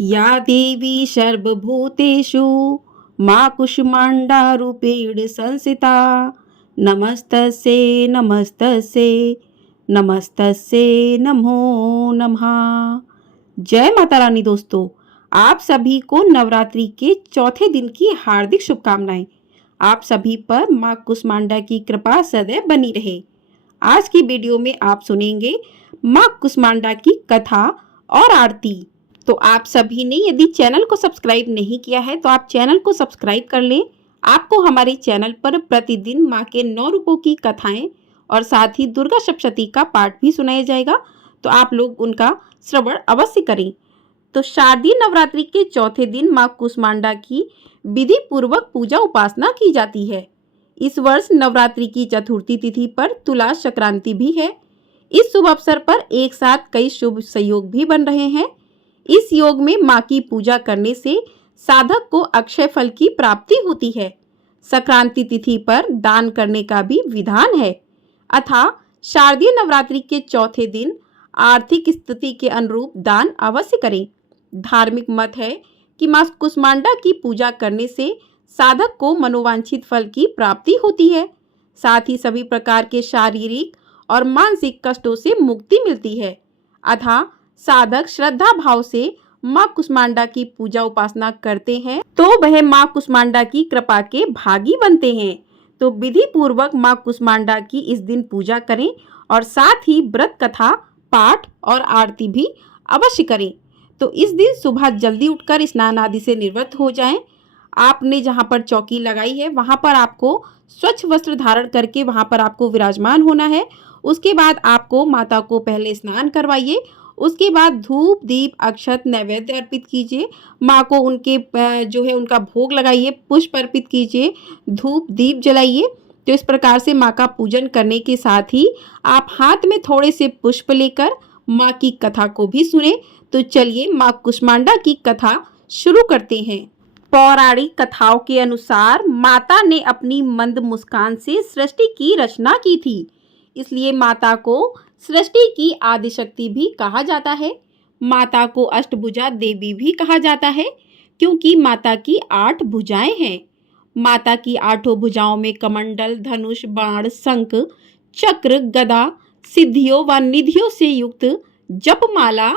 या देवी सर्वभूतेषु मां कूष्माण्डारूपेण संस्थिता नमस्तस्यै नमस्तस्यै नमस्तस्यै नमो नमः। जय माता रानी। दोस्तों, आप सभी को नवरात्रि के चौथे दिन की हार्दिक शुभकामनाएं। आप सभी पर मां कूष्मांडा की कृपा सदैव बनी रहे। आज की वीडियो में आप सुनेंगे मां कूष्मांडा की कथा और आरती। तो आप सभी ने यदि चैनल को सब्सक्राइब नहीं किया है तो आप चैनल को सब्सक्राइब कर लें। आपको हमारे चैनल पर प्रतिदिन मां के 9 रूपों की कथाएं और साथ ही दुर्गा सप्तशती का पाठ भी सुनाया जाएगा, तो आप लोग उनका श्रवण अवश्य करें। तो शारदीय नवरात्रि के चौथे दिन मां कूष्मांडा की विधि पूर्वक पूजा उपासना की जाती है। इस वर्ष नवरात्रि की चतुर्थी तिथि पर तुला संक्रांति भी है। इस शुभ अवसर पर एक साथ कई शुभ संयोग भी बन रहे हैं। इस योग में मां की पूजा करने से साधक को अक्षय फल की प्राप्ति होती है। संक्रांति तिथि पर दान करने का भी विधान है। अतः शारदीय नवरात्रि के चौथे दिन आर्थिक स्थिति के अनुरूप दान अवश्य करें। धार्मिक मत है कि मां कूष्मांडा की पूजा करने से साधक को मनोवांछित फल की प्राप्ति होती है। साथ ही सभी प्रकार के शारीरिक और मानसिक कष्टों से मुक्ति मिलती है। अतः साधक श्रद्धा भाव से मां कूष्मांडा की पूजा उपासना करते हैं तो वह मां कूष्मांडा की कृपा के भागी बनते हैं। तो विधि पूर्वक मां कूष्मांडा की इस दिन पूजा करें और साथ ही व्रत कथा पाठ और आरती भी अवश्य करें। तो इस दिन सुबह जल्दी उठकर स्नान आदि से निवृत्त हो जाएं। आपने जहां पर चौकी लगाई है वहां पर आपको स्वच्छ वस्त्र धारण करके वहां पर आपको विराजमान होना है। उसके बाद आपको माता को पहले स्नान करवाइए। उसके बाद धूप दीप अक्षत नैवेद्य अर्पित कीजिए। माँ को उनके उनका भोग लगाइए, पुष्प अर्पित कीजिए, धूप दीप जलाइए। तो इस प्रकार से माँ का पूजन करने के साथ ही आप हाथ में थोड़े से पुष्प लेकर माँ की कथा को भी सुने। तो चलिए माँ कूष्मांडा की कथा शुरू करते हैं। पौराणिक कथाओं के अनुसार माता ने अपनी मंद मुस्कान से सृष्टि की रचना की थी, इसलिए माता को सृष्टि की आदि शक्ति भी कहा जाता है। माता को अष्टभुजा देवी भी कहा जाता है, क्योंकि माता की 8 भुजाएं हैं। माता की 8 भुजाओं में कमंडल, धनुष, बाण, शंख, चक्र, गदा, सिद्धियों व निधियों से युक्त जपमाला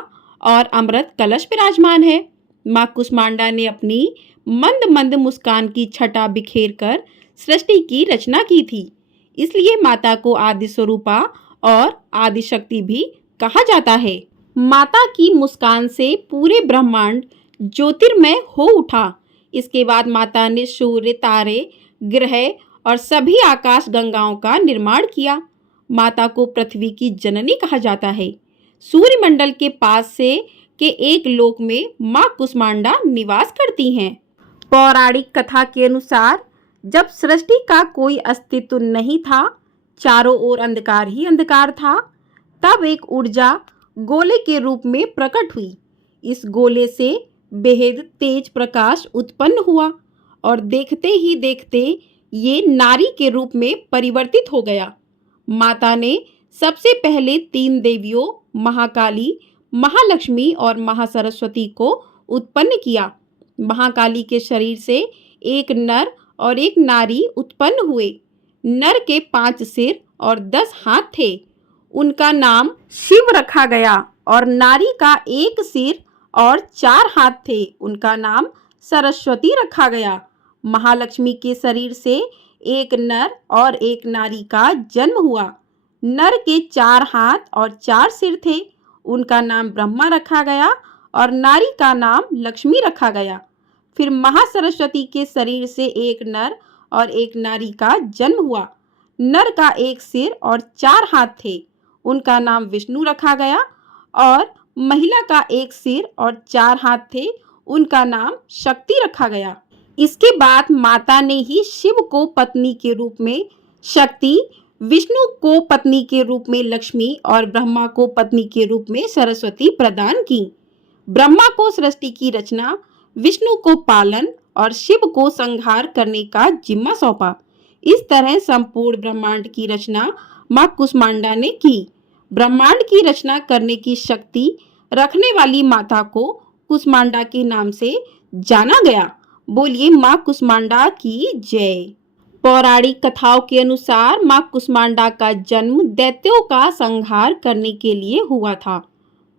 और अमृत कलश विराजमान है। मां कूष्मांडा ने अपनी मंद मंद मुस्कान की छटा बिखेर कर सृष्टि की रचना की थी, इसलिए माता को आदि स्वरूपा और आदि शक्ति भी कहा जाता है। माता की मुस्कान से पूरे ब्रह्मांड ज्योतिर्मय हो उठा। इसके बाद माता ने सूर्य, तारे, ग्रह और सभी आकाश गंगाओं का निर्माण किया। माता को पृथ्वी की जननी कहा जाता है। सूर्यमंडल के पास से के एक लोक में मां कूष्मांडा निवास करती हैं। पौराणिक कथा के अनुसार जब सृष्टि का कोई अस्तित्व नहीं था, चारों ओर अंधकार ही अंधकार था, तब एक ऊर्जा गोले के रूप में प्रकट हुई। इस गोले से बेहद तेज प्रकाश उत्पन्न हुआ और देखते ही देखते ये नारी के रूप में परिवर्तित हो गया। माता ने सबसे पहले 3 देवियों महाकाली, महालक्ष्मी और महासरस्वती को उत्पन्न किया। महाकाली के शरीर से एक नर और एक नारी उत्पन्न हुए। नर के 5 सिर और 10 हाथ थे, उनका नाम शिव रखा गया। और नारी का 1 सिर और 4 हाथ थे, उनका नाम सरस्वती रखा गया। महालक्ष्मी के शरीर से एक नर और एक नारी का जन्म हुआ। नर के 4 हाथ और 4 सिर थे, उनका नाम ब्रह्मा रखा गया और नारी का नाम लक्ष्मी रखा गया। फिर महासरस्वती के शरीर से एक नर और एक नारी का जन्म हुआ। नर का 1 सिर और 4 हाथ थे, उनका नाम विष्णु रखा गया और महिला का 1 सिर और 4 हाथ थे, उनका नाम शक्ति रखा गया। इसके बाद माता ने ही शिव को पत्नी के रूप में शक्ति, विष्णु को पत्नी के रूप में लक्ष्मी और ब्रह्मा को पत्नी के रूप में सरस्वती प्रदान की। ब्रह्मा को सृष्टि की रचना, विष्णु को पालन और शिव को संहार करने का जिम्मा सौंपा। इस तरह संपूर्ण ब्रह्मांड की रचना मां कूष्मांडा ने की। ब्रह्मांड की रचना करने की शक्ति रखने वाली माता को कुसमांडा के नाम से जाना गया। बोलिए माँ कुसमांडा की जय। पौराणिक कथाओं के अनुसार माँ कुसमांडा का जन्म दैत्यों का संहार करने के लिए हुआ था।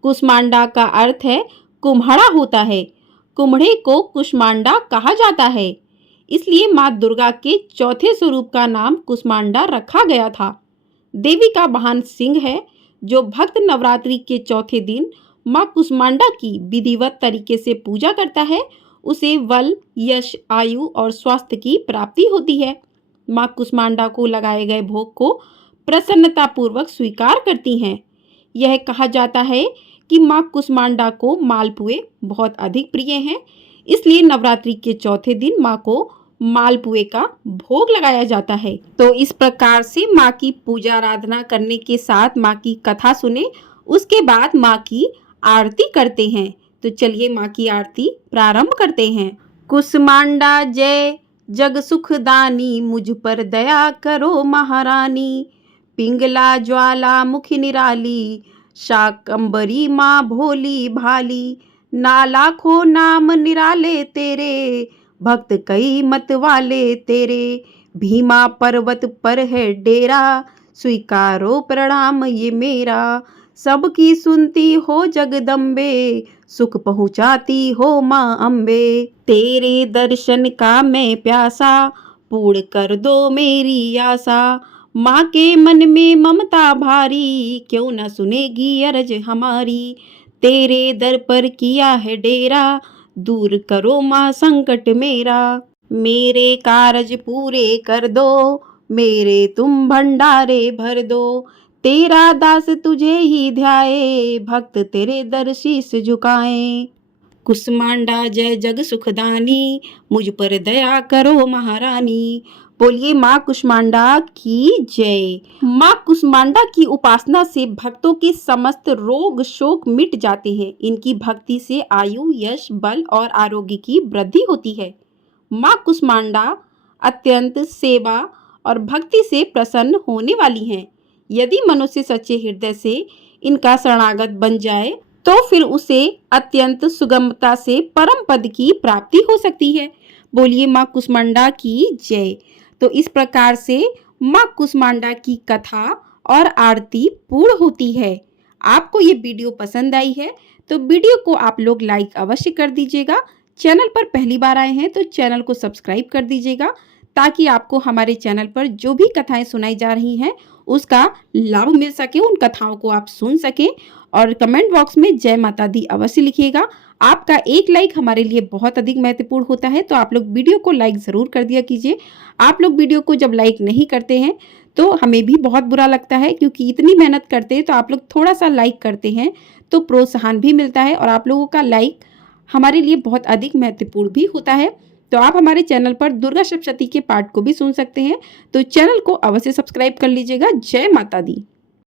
कुसमांडा का अर्थ है कुम्हड़ा होता है। कुम्हड़े को कुष्मांडा कहा जाता है, इसलिए माँ दुर्गा के चौथे स्वरूप का नाम कुसमांडा रखा गया था। देवी का वाहन सिंह है। जो भक्त नवरात्रि के चौथे दिन माँ कुसमांडा की विधिवत तरीके से पूजा करता है, उसे बल, यश, आयु और स्वास्थ्य की प्राप्ति होती है। माँ कुसमांडा को लगाए गए भोग को प्रसन्नता पूर्वक स्वीकार करती हैं। यह कहा जाता है कि माँ कुसमांडा को मालपुए बहुत अधिक प्रिय हैं, इसलिए नवरात्रि के चौथे दिन माँ को मालपुए का भोग लगाया जाता है। तो इस प्रकार से माँ की पूजा आराधना करने के साथ माँ की कथा सुने, उसके बाद माँ की आरती करते हैं। तो चलिए माँ की आरती प्रारंभ करते हैं। कुसमांडा जय, जग सुखदानी, मुझ पर दया करो महारानी। पिंगला ज्वाला मुखी निराली, शाकंबरी माँ भोली भाली। ना लाखों नाम निराले तेरे, भक्त कई मत वाले तेरे। भीमा पर्वत पर है डेरा, स्वीकारो प्रणाम ये मेरा। सबकी सुनती हो जगदम्बे, सुख पहुँचाती हो माँ अम्बे। तेरे दर्शन का मैं प्यासा, पूर्ण कर दो मेरी आशा। माँ के मन में ममता भारी, क्यों न सुनेगी अरज हमारी। तेरे दर पर किया है डेरा, दूर करो माँ संकट मेरा। मेरे कारज पूरे कर दो, मेरे तुम भंडारे भर दो। तेरा दास तुझे ही ध्याए, भक्त तेरे दर शीस झुकाए। कुसमांडा जय, जग सुखदानी, मुझ पर दया करो महारानी। बोलिए माँ कुसमांडा की जय। माँ कुसमांडा की उपासना से भक्तों के समस्त रोग शोक मिट जाते हैं। इनकी भक्ति से आयु, यश, बल और आरोग्य की वृद्धि होती है। माँ कुसमांडा अत्यंत सेवा और भक्ति से प्रसन्न होने वाली हैं। यदि मनुष्य सच्चे हृदय से इनका शरणागत बन जाए तो फिर उसे अत्यंत सुगमता से परम पद की प्राप्ति हो सकती है। बोलिए माँ कुसमांडा की जय। तो इस प्रकार से माँ कुसमांडा की कथा और आरती पूर्ण होती है। आपको ये वीडियो पसंद आई है तो वीडियो को आप लोग लाइक अवश्य कर दीजिएगा। चैनल पर पहली बार आए हैं तो चैनल को सब्सक्राइब कर दीजिएगा, ताकि आपको हमारे चैनल पर जो भी कथाएं सुनाई जा रही हैं उसका लाभ मिल सके, उन कथाओं को आप सुन सकें। और कमेंट बॉक्स में जय माता दी अवश्य लिखिएगा। आपका एक लाइक हमारे लिए बहुत अधिक महत्वपूर्ण होता है, तो आप लोग वीडियो को लाइक ज़रूर कर दिया कीजिए। आप लोग वीडियो को जब लाइक नहीं करते हैं तो हमें भी बहुत बुरा लगता है, क्योंकि इतनी मेहनत करते हैं तो आप लोग थोड़ा सा लाइक करते हैं तो प्रोत्साहन भी मिलता है, और आप लोगों का लाइक हमारे लिए बहुत अधिक महत्वपूर्ण भी होता है। तो आप हमारे चैनल पर दुर्गा सप्तशती के पाठ को भी सुन सकते हैं, तो चैनल को अवश्य सब्सक्राइब कर लीजिएगा। जय माता दी।